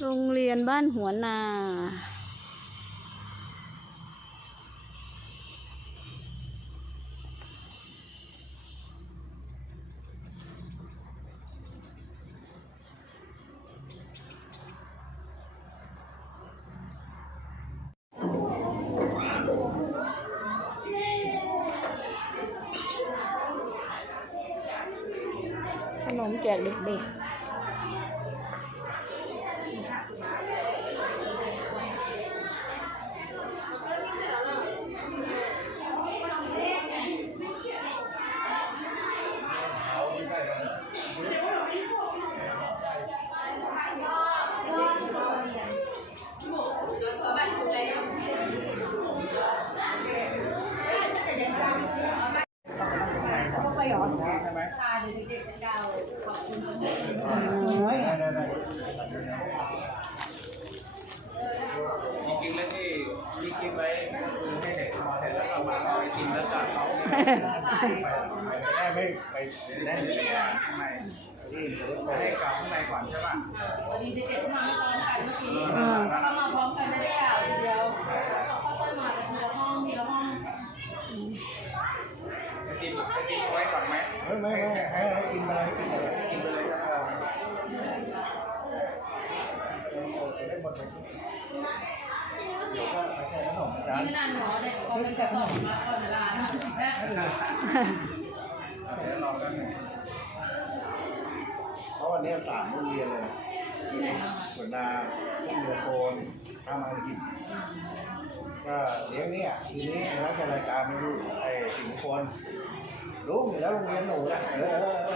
โรงเรียนบ้านหัวนา ขนมแจกเด็กๆ จริงๆแล้วที่ที่คิดไว้คือให้เด็กมาเสร็จแล้วก็มาเอาไอติมแล้ว ก็เขาไม่ไปได้ในงานข้างในที่ไปให้กลับข้างในก่อนใช่ป่ะวันนี้เด็กๆมาพร้อมกันเมื่อกี้เขามาพร้อมกันไม่ได้กล่าวเดียวค่อยๆมาทีละห้องทีละห้องไอติมไอติมเอาไว้ก่อนไหมไม่ไม่ให้ให้กินไปเลยกินไปเลยกินไปเลยก็ได้ได้หมดเล ไม่นานหรอเด็กเขาเป็นจับของมาก่อนเวลานะเดี๋ยวรอกันหนึ่งเพราะวันนี้สามโรงเรียนเลยที่ไหนบ้างสวนดาที่เรือโฟนทำอังกฤษก็เลี้ยงเนี่ยทีนี้นักจัดรายการไม่รู้ไอ้สิงคโปร์รู้อยู่แล้วโรงเรียนหนูนะเออเออเอ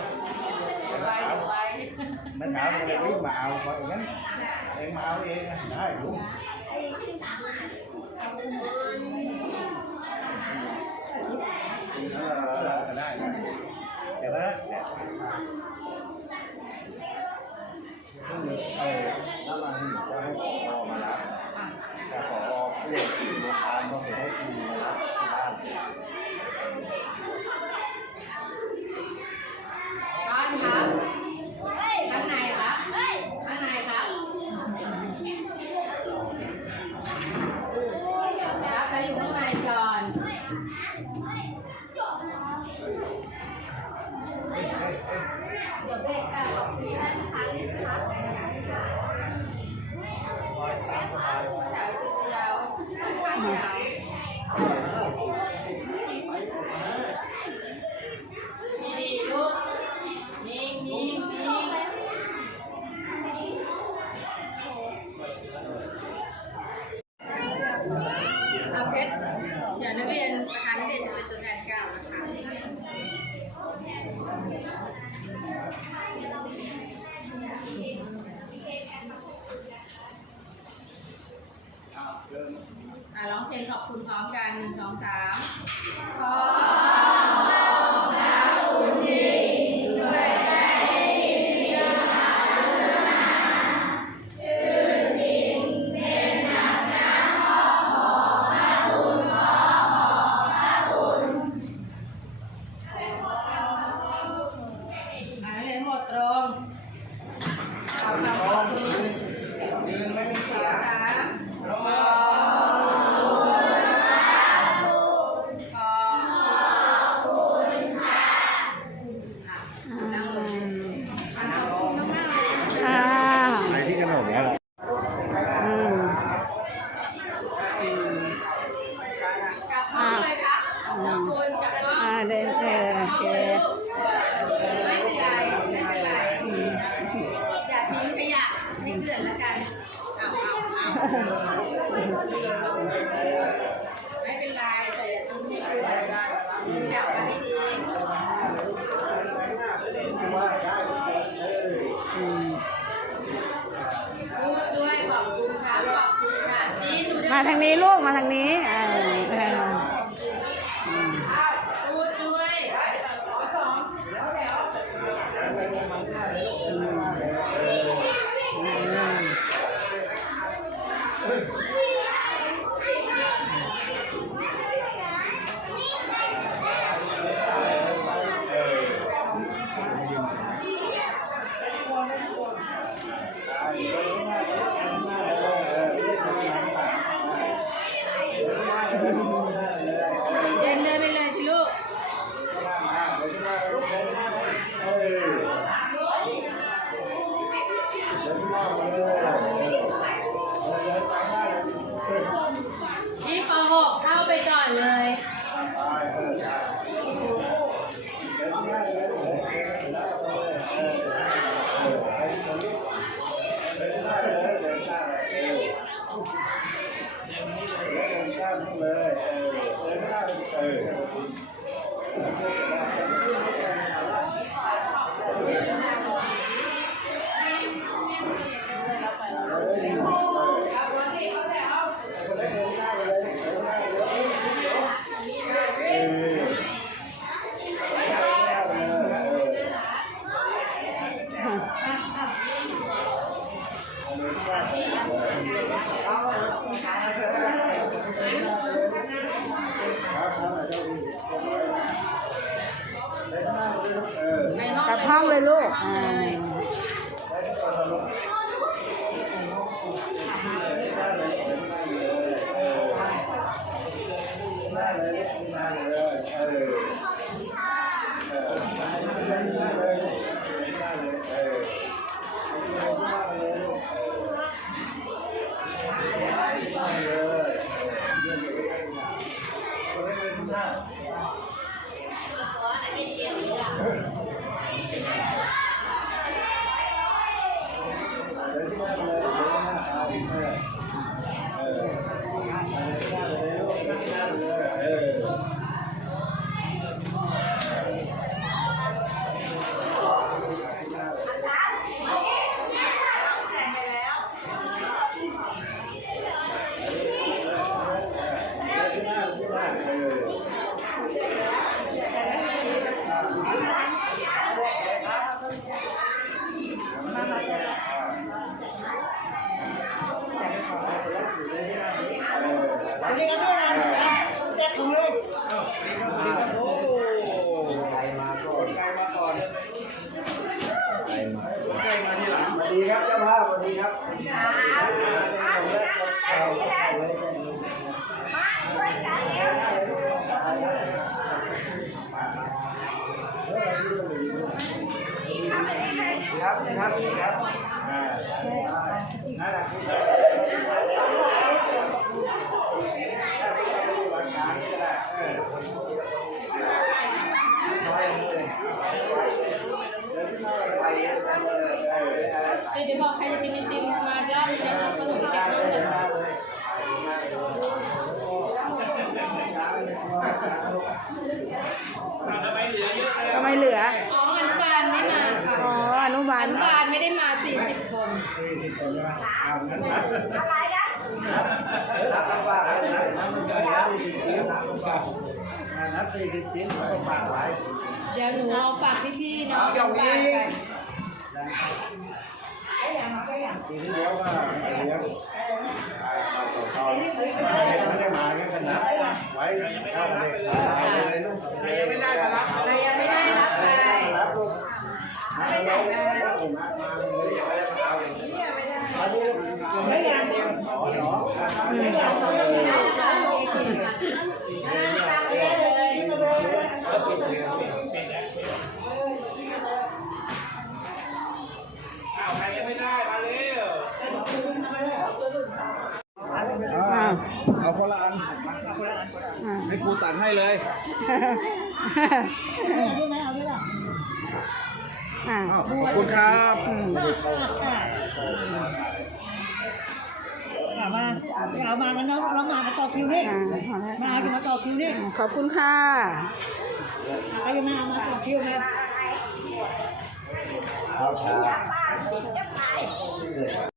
อไปดูไปนักข่าวมันเลยวิ่งมาเอาเพราะงั้นเองมาเอาเองได้รู้ เออเออได้ได้เดี๋ยวนะ กัน เดือนแล้วกันเอาเอาเอาไม่เป็นไรแต่อย่าทิ้งให้เกลื่อนเดินไปให้ดีด้วยขอบคุณครับขอบคุณค่ะนี่ดูด้วยมาทางนี้ลูกมาทางนี้เออ พูดด้วย ไป อนเลย เลยเองกลับเลย ห้องเลยลูก อ่า โอ้ไก่มาก่อนไก่มาก่อนไก่มาไก่มาทีหลังสวัสดีครับเจ้าภาพสวัสดีครับ ครับครับครับเดี๋ยวบอกใครจะกินไอติมมาได้จะทำขนมเก็บไว้เลย ทำไมเหลือ อ๋ออนุบาลไม่มาค่ะ อ๋อ อนุบา อ ล นุบาลไม่ได้มา 40 คน สี่สิบคนใช่ไหมเอางั้นนะอะไรนะนับฝากนับนับนับสี่สิบชิ้นนับฝากนับสี่สิบชิ้นก็ฝากไว้เดี๋ยวหนูเอาฝากพี่ๆนะเอาอย่างนี้ฝากกันทีนี้เดี๋ยวก็ไปเลี้ยงไปไปต่อต่อไม่ได้มาก็นับไว้ถ้าเด็กไปเลยลูกไม่ได้ก็รับใครยังไม่ได้รับใครรับลูกมาเลยมา เก่งค่ะนั่งตามเรียนเลยอ้าวเอาคนละอันอ่าให้ครูตัดให้เลยอ่าอ้าวขอบคุณครับอืมเอามา เอามาแล้วน้องน้องมามาต่อคิวนี่อ่าพอแล้วมาเอาจะมาต่อคิวนี่ขอบคุณค่ะเอาอยู่มาเอามาต่อคิวนะครับ